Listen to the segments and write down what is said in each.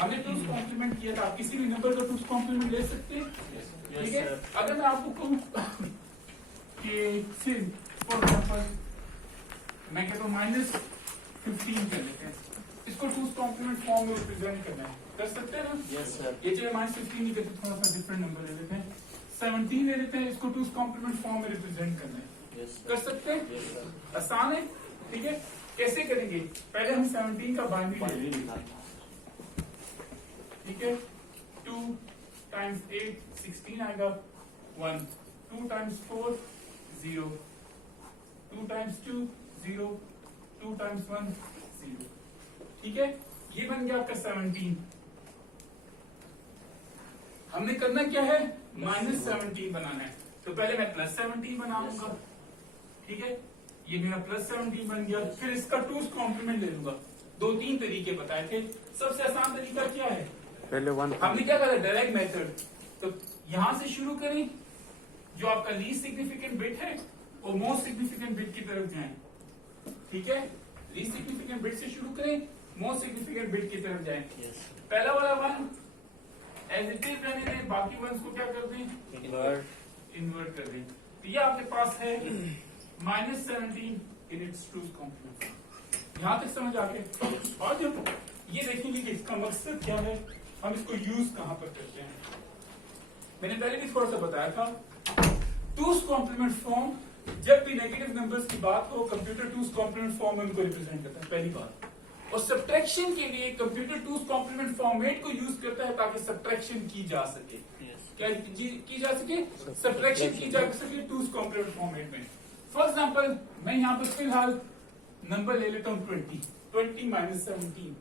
हमने टूस कॉम्प्लीमेंट किया था, आप किसी भी नंबर का टूस कॉम्प्लीमेंट ले सकते हैं, ठीक है। अगर मैं आपको कहूँ कि फॉर एग्जाम्पल मैं कहता हूँ -15 कर लेते हैं, इसको टूस कॉम्प्लीमेंट फॉर्म में रिप्रेजेंट करना है, कर सकते हैं ना? Yes sir. ये जो -15 नहीं करते, थोड़ा सा डिफरेंट नंबर ले लेते हैं, 17 ले लेते हैं, इसको टूस कॉम्प्लीमेंट फॉर्म में रिप्रेजेंट करना है, यस कर सकते हैं? Yes sir. आसान है, ठीक है। कैसे करेंगे? पहले हम 17 का बाइनरी लेंगे, ठीक है। 2 टाइम्स 8 16 आएगा 1, 2 टाइम्स 4 0, 2 टाइम्स 2 0, 2 टाइम्स 1 0, ठीक है। ये बन गया आपका 17। हमने करना क्या है? -17 बनाना है, तो पहले मैं +17 बनाऊंगा, ठीक है। ये मेरा +17 बन गया, फिर इसका टूस कॉम्प्लीमेंट ले लूंगा। 2-3 तरीके बताए थे, सबसे आसान तरीका क्या है? पहले 1 हमने क्या करा? Direct method. तो यहां से शुरू करें, जो आपका लीस्ट सिग्निफिकेंट बिट है वो मोस्ट सिग्निफिकेंट बिट की तरफ जाएं, ठीक है। लीस्ट सिग्निफिकेंट बिट से शुरू करें, मोस्ट सिग्निफिकेंट बिट की तरफ जाएं। यस पहला वाला 1 एज इट इज रहने दें, बाकी वंस को क्या कर दें? इन्वर्ट कर दें। तो ये आपके पास है -17 इन इट्स टूस कॉम्प्लीमेंट। यहां तक समझ आ गए? और जब ये देखेंगे कि इसका मकसद क्या है, हम इसको यूज कहां पर करते हैं। मैंने पहले भी थोड़ा सा बताया था, टूस कॉम्प्लीमेंट फॉर्म जब भी नेगेटिव नंबर्स की बात हो, कंप्यूटर टूस कॉम्प्लीमेंट फॉर्म में उनको रिप्रेजेंट करता है, पहली बात। और सब्ट्रैक्शन के लिए कंप्यूटर टूस कॉम्प्लीमेंट फॉर्मेट को यूज करता है ताकि सब्ट्रैक्शन की जा सके। क्या की जा सके? सब्ट्रैक्शन की जा सके टूस कॉम्प्लीमेंट फॉर्मेट में। फॉर एग्जाम्पल मैं यहाँ पर फिलहाल नंबर ले लेता हूँ 20 -17,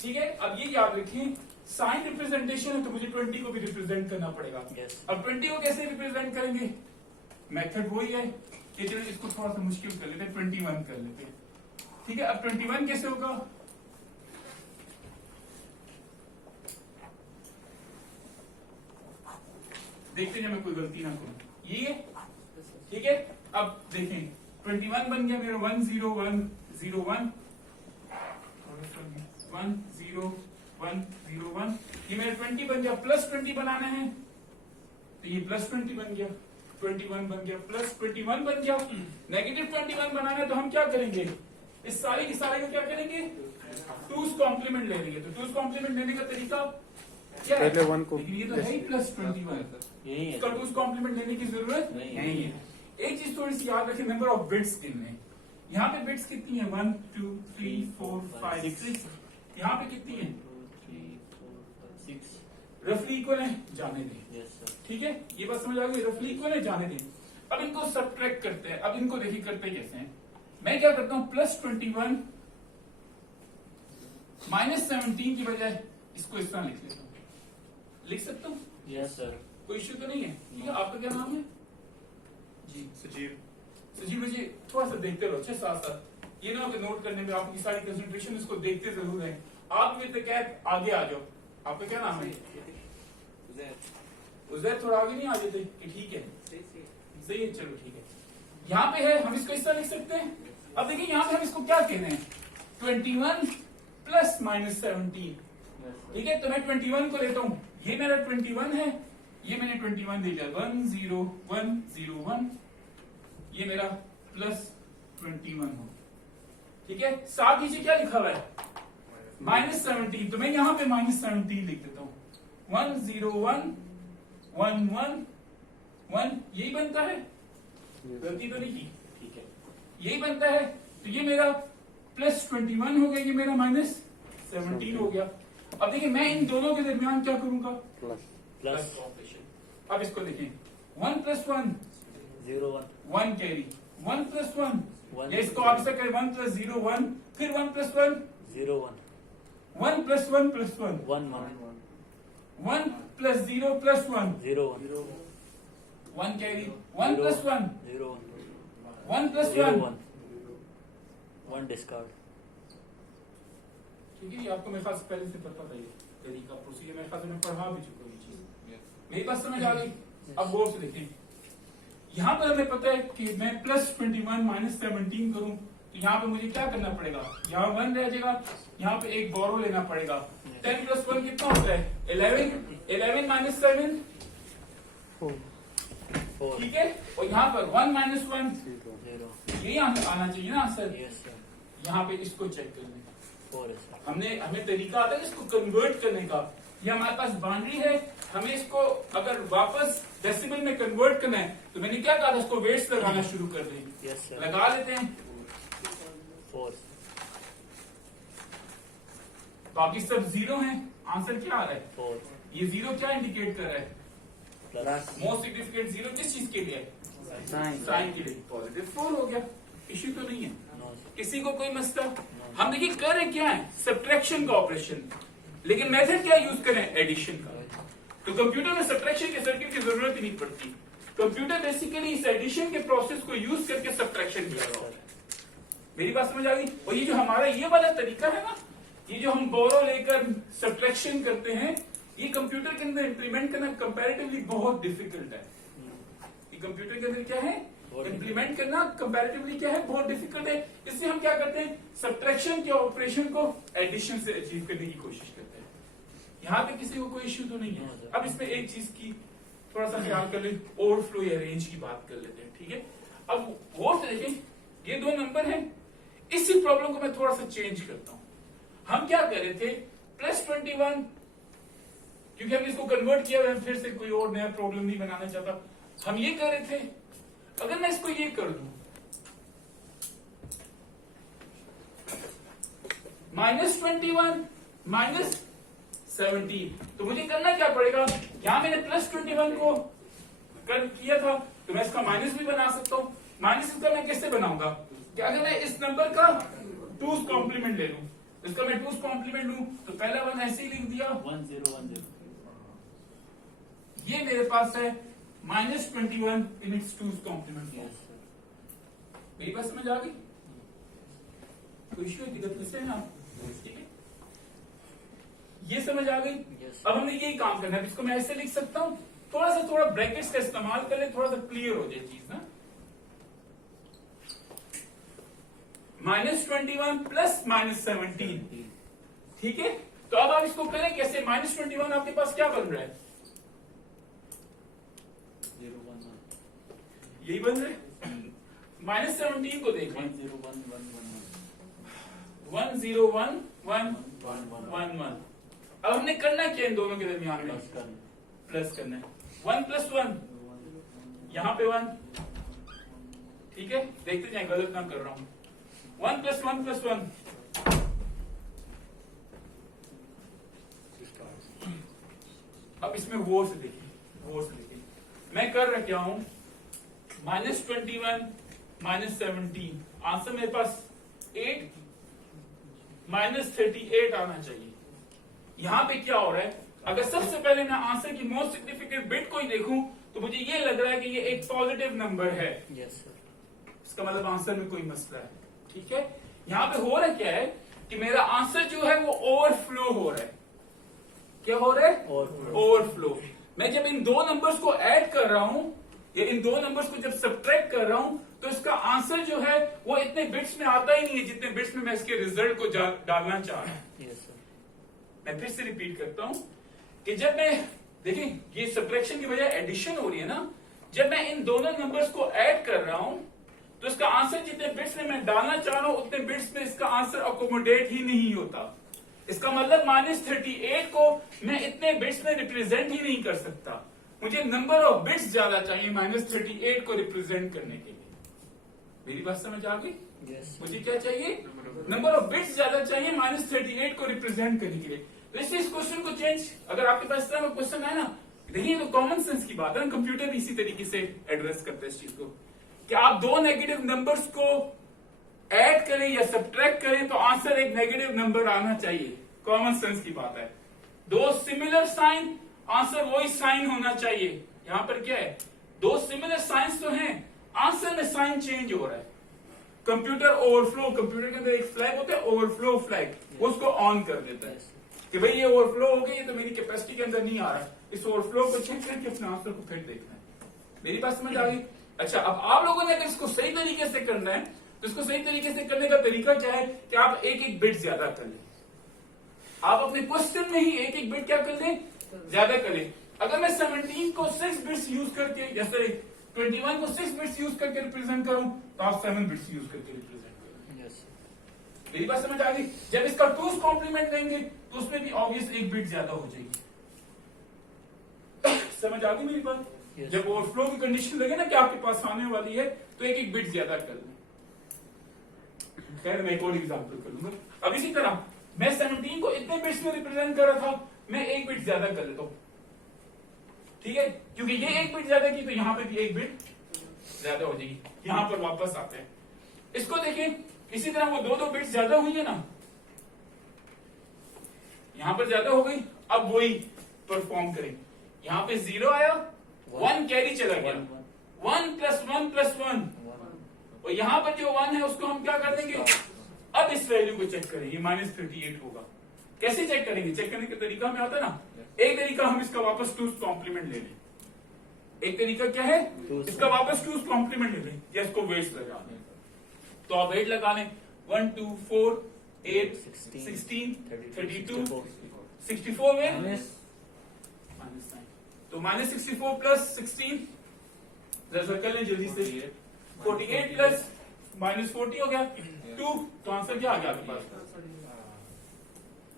ठीक है। अब ये याद रखें, साइन रिप्रेजेंटेशन है तो मुझे 20 को भी रिप्रेजेंट करना पड़ेगा। अब 20 को कैसे रिप्रेजेंट करेंगे? मेथड वही है कि चलो इसको थोड़ा सा मुश्किल कर लेते हैं, 21 कर लेते हैं, ठीक है। अब 21 कैसे होगा? देखते हैं मैं कोई गलती ना करूं, ये ठीक है। अब देखें 21 बन गया मेरा 1 0 1 0 1 1 0 1 0 1, ये मेरा 20 बन गया। +20 बनाना है तो ये +20 बन गया, 21 बन गया, +21 बन गया। -21 बनाना है तो हम क्या करेंगे? इस सारे की सारे को क्या करेंगे? टूस कॉम्प्लीमेंट ले लेंगे। तो टूस कॉम्प्लीमेंट लेने का तरीका क्या है? पहले 1 को, लेकिन ये तो है ही +21, इसका टूस कॉम्प्लीमेंट लेने की जरूरत नहीं है। एक चीज थोड़ी सी याद रखें, नंबर ऑफ बिट्स कितने, यहाँ पे बिट्स कितनी है? 1 2 3 4 5 6, यहाँ पे कितनी है? 6 रफली इक्वल है, जाने दें, यस सर। ठीक है। ये बात समझ आ गई? रफली इक्वल है, जाने दें। अब इनको सब्ट्रैक्ट करते हैं। अब इनको देखिए करते कैसे हैं। मैं क्या करता हूं, +21 -17 की बजाय इसको इस तरह लिख लेता हूं। लिख सकता हूं? Yes sir. कोई इश्यू तो नहीं है, ठीक है। आपका क्या नाम है? जी सजीव। सजीव जी थोड़ा सा देखते रहो, अच्छे साथ साथ, ये ना हो कि नोट करने में आपकी सारी कंसंट्रेशन इसको देखते जरूर है। आप में तो क्या आगे आ जाओ। आपका क्या नाम है? उजैर। थोड़ा आगे नहीं आ जाते कि ठीक है, सही है, चलो ठीक है। यहाँ पे है, हम इसको इस तरह लिख सकते हैं। अब देखिए यहाँ पे हम इसको क्या कहते हैं? 21 + -17, ठीक है। तो मैं 21 को लेता हूँ, ये मेरा 21 है, ये मैंने 21 ले लिया, 1 0 1 0 1, ये मेरा +21 हो, ठीक है। साथ नीचे क्या लिखा हुआ है? -17, तो मैं यहाँ पे -17 लिख देता हूँ। 1 0 1 1 1 1, यही बनता है, गलती तो नहीं की, ठीक है, यही बनता है। तो ये मेरा +21 हो गया, ये मेरा -17 हो गया। अब देखिए मैं इन दोनों के दरमियान क्या करूंगा? Plus operation. अब इसको देखें, 1 + 1 0 1 कैरी, 1 + 1, 1 या इसको आप ऐसा करें 1 + 0 1, फिर 1 + 1 0 1 + 1 + 1 1 1 + 0 + 1 0 1 कैरी, 1 + 1 0 1 + 0 1, 1 डिस्कार्ड। ठीक है। ये आपको मेरे ख्याल से पहले से पता था, ये तरीका प्रोसीजर मेरे ख्याल से मैं पढ़ा भी चुका हूँ ये चीज। मेरी बात समझ आ गई? अब गौर से देखें, यहाँ पर हमें पता है कि मैं +21 -17 करूं तो यहाँ पे मुझे क्या करना पड़ेगा, यहाँ 1 रह जाएगा, यहाँ पे एक बोरो लेना पड़ेगा। 10 + 1 कितना होता है 11, 11 - 7, 4 ठीक है। और यहाँ पर 1 - 1 0 यही आना चाहिए ना आंसर। यस सर यहाँ पे इसको चेक कर लें, 4 है सर हमें तरीका आता है इसको कन्वर्ट करने का। ये हमारे पास बाउंड्री है, हमें इसको अगर वापस डेसिमल में कन्वर्ट करना है तो मैंने क्या कहा था, इसको वेट्स लगाना शुरू कर दें। यस सर लगा लेते हैं, 4 बाकी सब 0 हैं। आंसर क्या आ रहा है, 4 ये 0 क्या इंडिकेट कर रहा है, प्लस मोस्ट सिग्निफिकेंट 0 किस चीज के लिए है, साइन साइन के लिए। पॉजिटिव 4 हो गया, इश्यू तो नहीं है नो किसी को, कोई मसला। हम देखिए कर रहे क्या है, सब्ट्रैक्शन का ऑपरेशन, लेकिन मेथड क्या यूज करें, एडिशन का। तो कंप्यूटर में सब्ट्रैक्शन के सर्किट की जरूरत ही नहीं पड़ती, कंप्यूटर बेसिकली इस एडिशन के प्रोसेस को यूज करके सब्ट्रैक्शन कर रहा होता है। मेरी बात समझ आ गई। और ये जो हमारा ये वाला तरीका है ना, ये जो हम बोरो लेकर सब्ट्रैक्शन करते हैं, ये कंप्यूटर के अंदर इंप्लीमेंट करना कंपैरेटिवली बहुत डिफिकल्ट है। ये कंप्यूटर के अंदर क्या है, इंप्लीमेंट करना कंपैरेटिवली क्या है, बहुत डिफिकल्ट है। इसलिए हम क्या करते हैं, सब्ट्रैक्शन के ऑपरेशन को एडिशन से अचीव करने की कोशिश करते हैं। यहाँ पे किसी को कोई इश्यू तो नहीं है। अब इसमें एक चीज की थोड़ा सा ख्याल कर ले, ओवरफ्लो या रेंज की बात कर लेते हैं, ठीक है। अब गौर से देखें, ये 2 नंबर हैं, इसी प्रॉब्लम को मैं थोड़ा सा चेंज करता हूं। हम क्या कर रहे थे, +21, क्योंकि हम इसको कन्वर्ट किया, मैं फिर से कोई और नया प्रॉब्लम नहीं बनाना चाहता। हम ये कर रहे थे, अगर मैं इसको ये कर दूं -21 - 17, तो मुझे करना क्या पड़ेगा, यहां मैंने +21 को कर किया था, तो मैं इसका माइनस भी बना सकता हूं। माइनस इसका मैं कैसे बनाऊंगा, कि अगर मैं इस नंबर का 2's कॉम्प्लीमेंट ले लूं, इसका मैं 2's कॉम्प्लीमेंट लूं, तो पहला 1 ऐसे ही लिख दिया, 1 0 1 0 ये मेरे पास है -21 in its 2's complement. Yes sir मेरी बात समझ आ गई, कोई इश्यू है, दिक्कत किससे है ना, ठीक है, ये समझ आ गई। यस अब हमने यही काम करना है, इसको मैं ऐसे लिख सकता हूं, थोड़ा ब्रैकेट्स का इस्तेमाल कर ले, थोड़ा सा क्लियर हो जाए चीज ना। -21 + -17, ठीक है। तो अब आप इसको करें कैसे, -21 आपके पास क्या बन रहा है, 0 1 यही बन रहा है। -17 को देखें, 1 0 1 1 1 0 1 1 1 1 1 1। अब हमने करना क्या इन दोनों के दरमियान में, प्लस कर प्लस करना है। 1 + 1, यहाँ पे 1, ठीक है, देखते जाए गलत ना कर रहा हूं। 1 + 1 + 1, अब इसमें वो से देखिए, मैं कर रहा क्या हूं, -21 - 17, आंसर मेरे पास 8 -38 आना चाहिए। यहां पे क्या हो रहा है, अगर सबसे पहले मैं आंसर की मोस्ट सिग्निफिकेंट बिट को ही देखूं तो मुझे ये लग रहा है कि ये एक पॉजिटिव नंबर है, यस सर इसका मतलब आंसर में कोई मसला है, ठीक है। यहां पे हो रहा क्या है कि मेरा आंसर जो है वो ओवरफ्लो हो रहा है। क्या हो रहा है, ओवरफ्लो। मैं जब इन 2 नंबर्स को ऐड कर रहा हूं या इन 2 नंबर्स को जब सब्ट्रैक्ट कर रहा हूं, तो इसका आंसर जो है वो इतने बिट्स में आता ही नहीं है जितने बिट्स में मैं इसके रिजल्ट को डालना चाह रहा हूं। यस सर मैं फिर से रिपीट करता हूं कि जब मैं देखिए, ये सब्ट्रैक्शन की बजाय एडिशन हो रही है ना, जब मैं इन दोनों नंबर्स को ऐड कर रहा हूं तो इसका आंसर जितने बिट्स में मैं डालना चाह रहा हूं उतने बिट्स में इसका आंसर अकोमोडेट ही नहीं होता। इसका मतलब -38 को मैं इतने बिट्स में रिप्रेजेंट ही नहीं कर सकता, मुझे नंबर ऑफ बिट्स ज्यादा चाहिए -38 को रिप्रेजेंट करने के लिए। मेरी बात समझ आ गई, यस मुझे क्या चाहिए, नंबर ऑफ बिट्स ज्यादा चाहिए -38 को रिप्रेजेंट करने के लिए। तो इसलिए इस क्वेश्चन को चेंज, अगर आपके पास इस तरह का क्वेश्चन है ना, देखिए तो कॉमन सेंस की बात है ना, कंप्यूटर इसी तरीके से एड्रेस करते हैं इस चीज को, कि आप 2 नेगेटिव नंबर्स को ऐड करें या सब्ट्रैक्ट करें तो आंसर एक नेगेटिव नंबर आना चाहिए, कॉमन सेंस की बात है। 2 सिमिलर साइन, आंसर वही साइन होना चाहिए। यहां पर क्या है, 2 सिमिलर साइंस तो हैं, आंसर में साइन चेंज हो रहा है। कंप्यूटर ओवरफ्लो, कंप्यूटर के अंदर एक फ्लैग होता है ओवरफ्लो फ्लैग, उसको ऑन कर देता है कि भाई ये ओवरफ्लो हो गई, ये तो मेरी कैपेसिटी के अंदर नहीं आ रहा है, इस ओवरफ्लो को चेक करके अपने आंसर को फिर देखना है। मेरी बात समझ आ गई। अच्छा, अब आप लोगों ने अगर इसको सही तरीके से करना है तो इसको सही तरीके से करने का तरीका क्या है कि आप एक एक बिट ज्यादा कर लें। आप अपने क्वेश्चन में ही एक एक बिट क्या कर लें, ज्यादा कर लें। अगर मैं 17 को 6 बिट्स यूज करके, जैसे 21 को 6 बिट्स यूज करके रिप्रेजेंट करूं, तो आप 7 बिट्स यूज करके रिप्रेजेंट करें। Yes. मेरी बात समझ आ गई? जब इसका 2's कॉम्प्लीमेंट लेंगे तो उसमें भी ऑब्वियस एक बिट ज्यादा हो जाएगी। समझ आ गई मेरी बात? Yes. जब ओवरफ्लो की कंडीशन लगे ना कि आपके पास आने वाली है, तो एक एक बिट ज्यादा कर लें। खैर मैं एक और एग्जाम्पल करूंगा। अब इसी तरह मैं 17 को इतने बिट्स में रिप्रेजेंट कर रहा था, मैं एक बिट ज्यादा कर लेता हूं, ठीक है? क्योंकि ये एक बिट ज्यादा की तो यहां पे भी एक बिट ज्यादा हो जाएगी। यहां पर वापस आते हैं, इसको देखें। इसी तरह वो दो बिट्स ज्यादा हुई है ना, यहां पर ज्यादा हो गई। अब वही परफॉर्म करें। यहां पे 0 आया, 1 कैरी चला गया, 1 प्लस 1 प्लस 1, और यहां पर जो 1 है उसको हम क्या कर देंगे, अब इस वैल्यू को चेक करें, ये -38 होगा। कैसे चेक करेंगे? चेक करने का तरीका हमें आता है ना। एक तरीका हम इसका वापस 2's कॉम्प्लीमेंट ले लें। एक तरीका क्या है, इसका वापस 2's कॉम्प्लीमेंट ले लें, या इसको वेट्स लगा लें। तो आप वेट लगा लें, 1 2 4 8 16 32 64 में माइनस 9, तो -64 प्लस 16 सर्कल लें जल्दी से, 48 प्लस -40 हो गया 2। तो आंसर क्या आ गया आपके पास?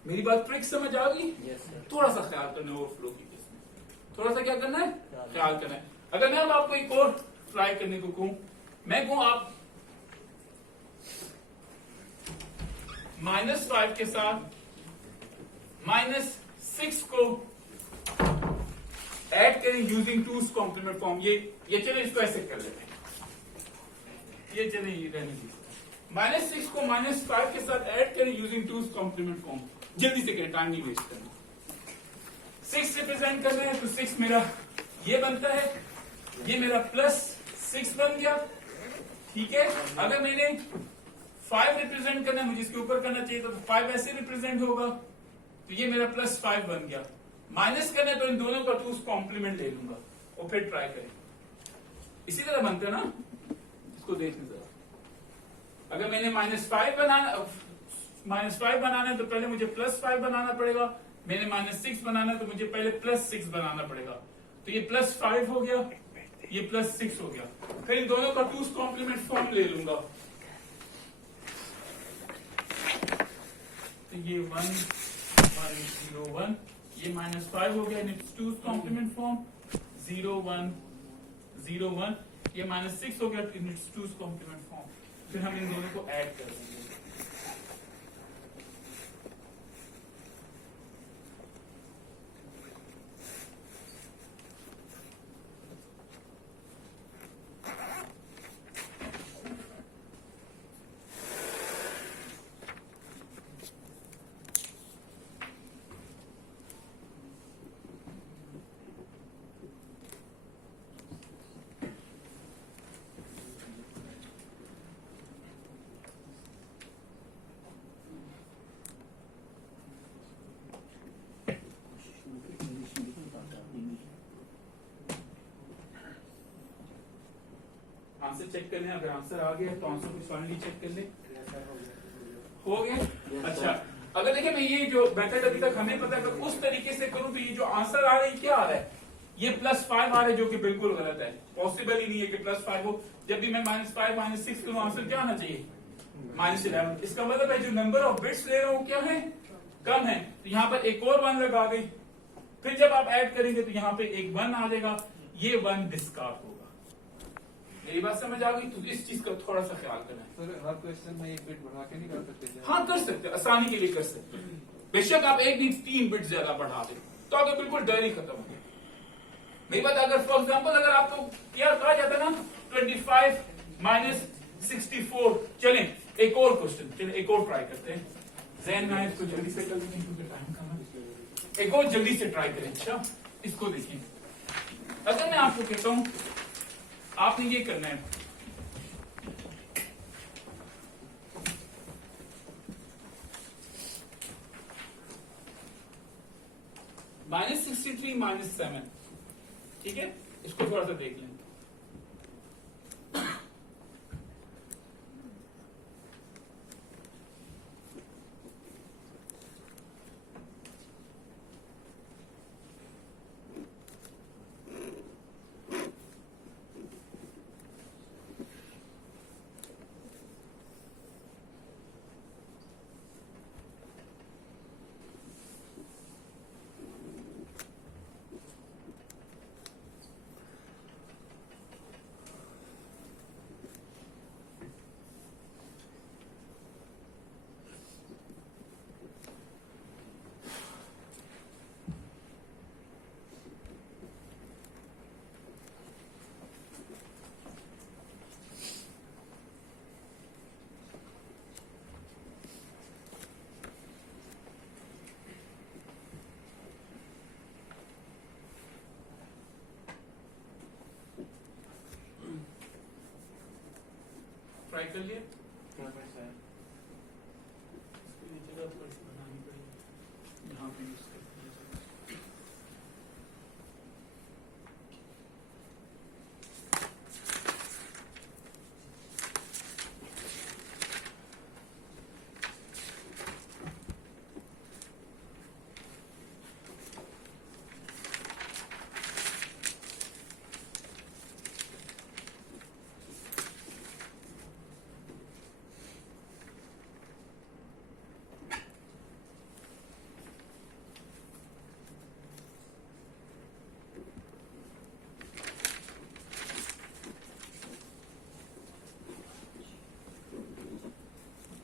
मेरी बात ट्रिक समझ आ गई? Yes, sir. थोड़ा सा ख्याल करना है ओवरफ्लो की केस में, थोड़ा सा क्या करना है, ख्याल करना है। अगर मैं अब आपको एक और ट्राई करने को कहूं, मैं कहूं आप -5 के साथ -6 को ऐड करें यूजिंग 2's कॉम्प्लीमेंट फॉर्म। ये चले इसको ऐसे कर लेते हैं, ये चले ये रहने दीजिए। -6 को -5 के साथ ऐड करें यूजिंग 2's कॉम्प्लीमेंट फॉर्म। जल्दी से करें, टाइम नहीं वेस्ट करना। 6 रिप्रेजेंट करना है तो 6 मेरा ये बनता है, ये मेरा +6 बन गया, ठीक है। अगर मैंने 5 रिप्रेजेंट करना है, मुझे इसके ऊपर करना चाहिए, तो 5 ऐसे रिप्रेजेंट होगा, तो ये मेरा +5 बन गया। माइनस करना है तो इन दोनों का 2's कॉम्प्लीमेंट ले लूंगा और फिर ट्राई करें। इसी तरह बनता है ना, इसको देखने जरा। अगर मैंने -5 बनाना है तो पहले मुझे +5 बनाना पड़ेगा। मैंने -6 बनाना है तो मुझे पहले +6 बनाना पड़ेगा। तो ये +5 हो गया, ये +6 हो गया। फिर इन दोनों का 2's कॉम्प्लीमेंट फॉर्म ले लूंगा, तो ये 1 1 0 1, ये -5 हो गया इन 2's कॉम्प्लीमेंट फॉर्म, 0 1 0 1, ये -6 हो गया इन 2's कॉम्प्लीमेंट फॉर्म। फिर हम इन दोनों को ऐड कर देंगे। आंसर चेक कर लें, अगर आंसर आ गया तो आंसर को फाइनली चेक कर लें। हो गया? अच्छा, अगर देखिए मैं ये जो मेथड अभी तक हमें पता है, अगर उस तरीके से करूं तो ये जो आंसर आ रहा है क्या आ रहा है, ये +5 आ रहा है, जो कि बिल्कुल गलत है। पॉसिबल ही नहीं है कि +5 हो। जब भी मैं -5 -6 करूं, आंसर क्या आना चाहिए, -11। इसका मतलब है जो नंबर ऑफ बिट्स ले रहा हूं क्या है, कम है। तो यहाँ पर एक और 1 लगा दें, फिर जब आप ऐड करेंगे तो यहाँ पे एक 1 आ जाएगा, ये 1 डिस्कार्ड होगा। मेरी बात समझ आ गई? तो इस चीज का थोड़ा सा ख्याल करना है। सर हर क्वेश्चन में 1 बिट बढ़ा के नहीं कर सकते? हाँ कर सकते, आसानी के लिए कर सकते। बेशक आप एक दिन 3 बिट ज्यादा बढ़ा दें तो आगे बिल्कुल डर ही खत्म हो गया। मेरी बात, अगर फॉर एग्जाम्पल अगर आपको क्या कहा जाता ना 25 - 64, चलें एक और क्वेश्चन, चलें एक और ट्राई करते हैं। जहन में आए इसको जल्दी से कर लेंगे क्योंकि टाइम कम है। एक और जल्दी से ट्राई करें। अच्छा, इसको देखिए, अगर मैं आपको कहता हूं आपने ये करना है, -63 - 7, ठीक है। इसको थोड़ा सा देख लें। ट्राई कर लिए? क्या पैसा है? इसके नीचे का थोड़ी सी बनानी पड़ेगी, यहाँ पे यूज करते हैं।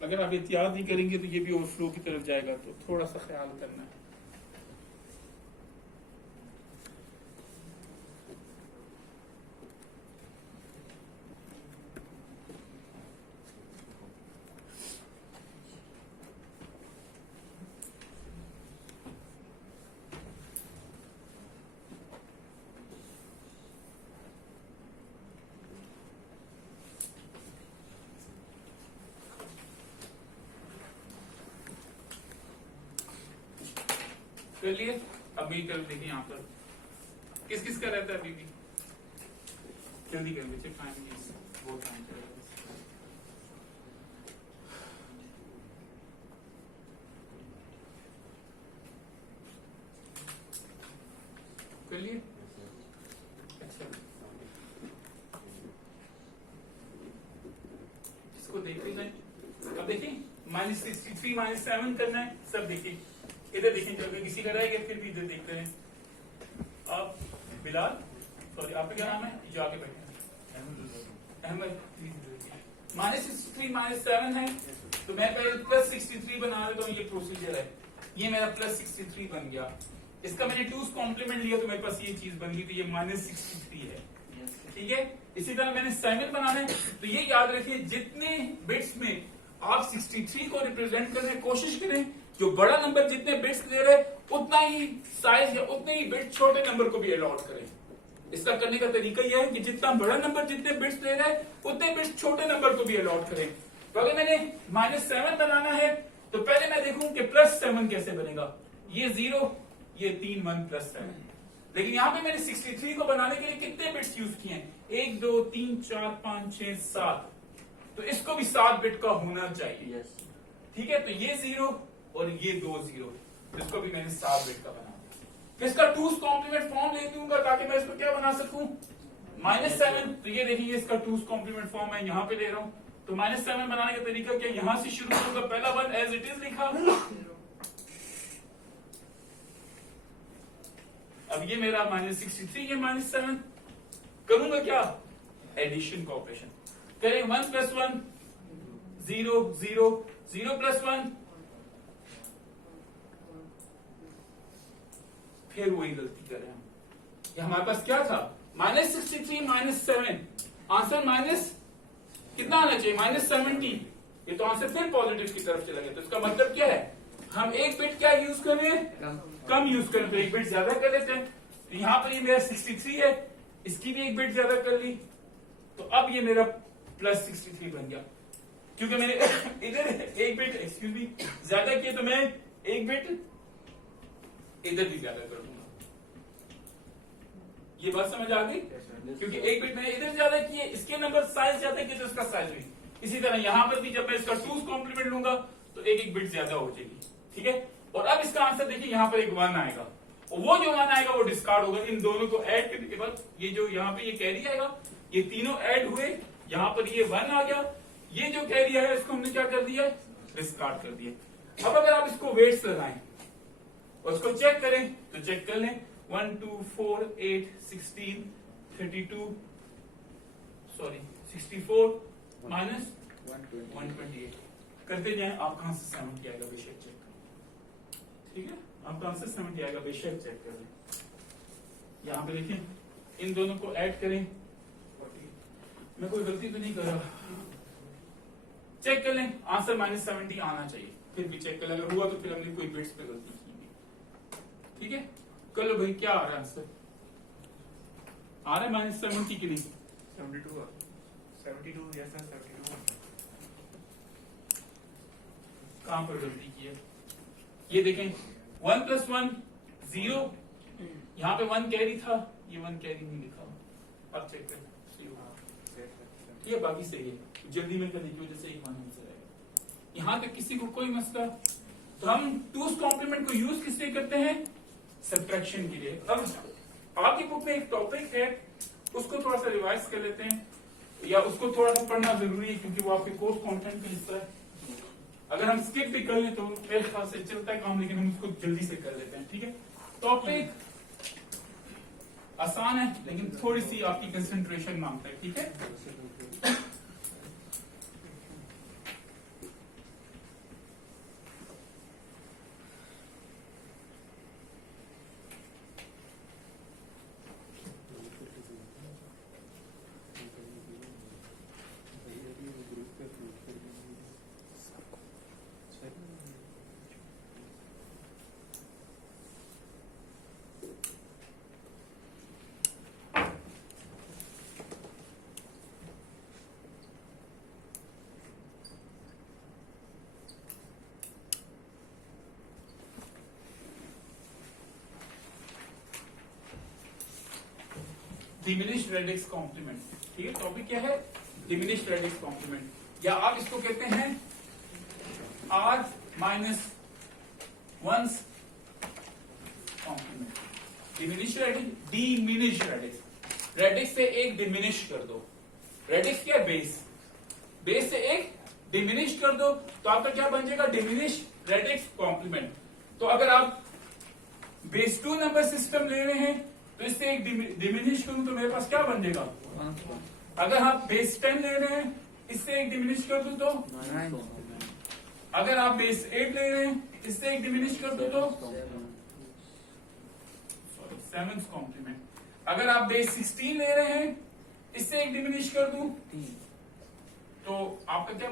अगर आप एहतियात नहीं करेंगे तो ये भी ओवरफ्लो की तरफ जाएगा, तो थोड़ा सा ख्याल करना है। कर लिए? अब मेरी तरफ देखिए, यहाँ पर किस किस का रहता है अभी भी? जल्दी कर बच्चे, बहुत टाइम चलेगा। कर लिए? अच्छा, इसको देख लेना है। अब देखिए -63 -7 करना है, सब देखिए इधर देखें, अगर किसी का रह गया फिर भी इधर देखते हैं। आप बिलाल, सॉरी आपका क्या नाम है, जो आगे बैठे हैं? अहमद। -63 -7 है, तो मैं पहले +63 बना लेता हूँ। ये प्रोसीजर है, ये मेरा +63 बन गया। इसका मैंने 2's कॉम्प्लीमेंट लिया तो मेरे पास ये चीज बन गई, तो ये -63 है। ठीक है, इसी तरह मैंने 7 बनाना है, तो ये याद रखिए जितने बिट्स में आप 63 को रिप्रेजेंट करने की कोशिश करें, जो बड़ा नंबर जितने बिट्स दे रहे उतना ही साइज या उतने ही बिट्स छोटे नंबर को भी अलॉट करें। इसका करने का तरीका यह है कि जितना बड़ा नंबर जितने बिट्स दे रहे हैं उतने बिट्स छोटे नंबर को भी अलॉट करें। तो अगर मैंने -7 बनाना है तो पहले मैं देखूं कि +7 कैसे बनेगा। ये 0, ये 3 1 +7। लेकिन यहाँ पे मैंने 63 को बनाने के लिए कितने बिट्स यूज किए हैं? 1 2 3 4 5 6 7, तो इसको भी 7 बिट का होना चाहिए। ठीक है, तो ये 0 और ये 2 0, इसको भी मैंने 7 बिट का बना दिया। इसका 2's कॉम्प्लीमेंट फॉर्म ले दूंगा ताकि मैं इसको क्या बना सकूं, -7। तो ये देखिए इसका 2's कॉम्प्लीमेंट फॉर्म मैं यहाँ पे ले रहा हूं। तो -7 बनाने का तरीका क्या, यहां से शुरू करूंगा, पहला 1 एज इट इज लिखा। अब ये मेरा -63, ये -7। करूंगा क्या, एडिशन का ऑपरेशन करें। 1 + 1 0 0 0 + 1, फिर वही गलती कर रहे हैं हम। ये हमारे पास क्या था, -63 -7, आंसर माइनस कितना आना चाहिए, -70। ये तो आंसर फिर पॉजिटिव की तरफ चला गया। तो इसका मतलब क्या है, हम एक बिट क्या यूज कर रहे हैं, कम यूज कर रहे हैं, तो एक बिट ज्यादा कर लेते हैं। तो यहाँ पर ये मेरा 63 है, इसकी भी एक बिट ज्यादा कर ली, तो अब ये मेरा +63 बन गया। क्योंकि मैंने इधर एक बिट एक्सक्यूज मी ज्यादा किया, तो मैं एक बिट इधर भी ज्यादा कर दूंगा। ये बात समझ आ गई? क्योंकि एक बिट मैंने इधर ज्यादा किए, इसके नंबर साइज ज्यादा किए, तो इसका साइज भी। इसी तरह यहां पर भी जब मैं इसका 2's कॉम्प्लीमेंट लूंगा तो एक एक बिट ज्यादा हो जाएगी। ठीक है, और अब इसका आंसर देखिए, यहाँ पर एक 1 आएगा, और वो जो 1 आएगा वो डिस्कार्ड होगा। इन दोनों को ऐड करने के बाद ये जो यहाँ पे ये कैरी आएगा, ये तीनों ऐड हुए, यहाँ पर ये 1 आ गया। ये जो कैरी है इसको हमने क्या कर दिया, डिस्कार्ड कर दिया। अब अगर आप इसको वेट्स लगाएं और उसको चेक करें तो चेक कर लें, 1 2 4 8 16 32 सॉरी 64 माइनस 128 करते जाएं, आपका आंसर 70 आएगा, बेशक चेक करें। ठीक है, आपका आंसर 70 आएगा, बेशक चेक कर लें। यहाँ पे देखें, इन दोनों को ऐड करें, मैं कोई गलती तो नहीं कर रहा, चेक कर लें, आंसर -70 आना चाहिए। फिर भी चेक कर लें, अगर हुआ तो फिर हमने कोई बिट्स पे गलती की। ठीक है, कर लो भाई, क्या आ रहा है आंसर, आ रहा है -70 के लिए 72 yes sir 72 कहां पर गलती की है। ये देखें 1 + 1 0, यहाँ पे 1 कैरी था, ये 1 कैरी नहीं लिखा। अब चेक करें ये बाकी सही है, जल्दी में करने की वजह से एक मान आंसर आएगा। यहाँ तक किसी को कोई मसला? तो हम 2's कॉम्प्लीमेंट को यूज किस लिए करते हैं? सब्ट्रैक्शन के लिए। अब आपकी बुक में एक टॉपिक है, उसको थोड़ा सा रिवाइज कर लेते हैं, या उसको थोड़ा सा पढ़ना जरूरी है क्योंकि वो आपके कोर्स कंटेंट का हिस्सा है। अगर हम स्किप भी कर लें तो मेरे ख्याल से चलता है काम, लेकिन हम उसको जल्दी से कर लेते हैं। ठीक है, टॉपिक आसान है लेकिन थोड़ी सी आपकी कंसंट्रेशन मांगता है। ठीक है, डिमिनिश्ड रेडिक्स कॉम्प्लीमेंट। ठीक है, टॉपिक क्या है? डिमिनिश्ड रेडिक्स कॉम्प्लीमेंट, या आप इसको कहते हैं R - 1's complement. Diminished radix, diminished radix, radix से एक डिमिनिश कर दो। रेडिक्स क्या है? बेस, बेस से एक डिमिनिश कर दो तो आपका क्या बन जाएगा? Diminished radix complement. तो अगर आप बेस 2 नंबर सिस्टम ले रहे हैं तो इससे एक डिमिनिश करूं तो मेरे पास क्या बन जाएगा? अगर आप बेस 10 ले रहे हैं, इससे एक डिमिनिश कर दूं तो 9 अगर आप बेस 8 ले रहे हैं, इससे एक डिमिनिश कर दूं तो 7th कॉम्प्लीमेंट। अगर आप बेस 16 ले रहे हैं, इससे एक डिमिनिश कर दूं तो आपका क्या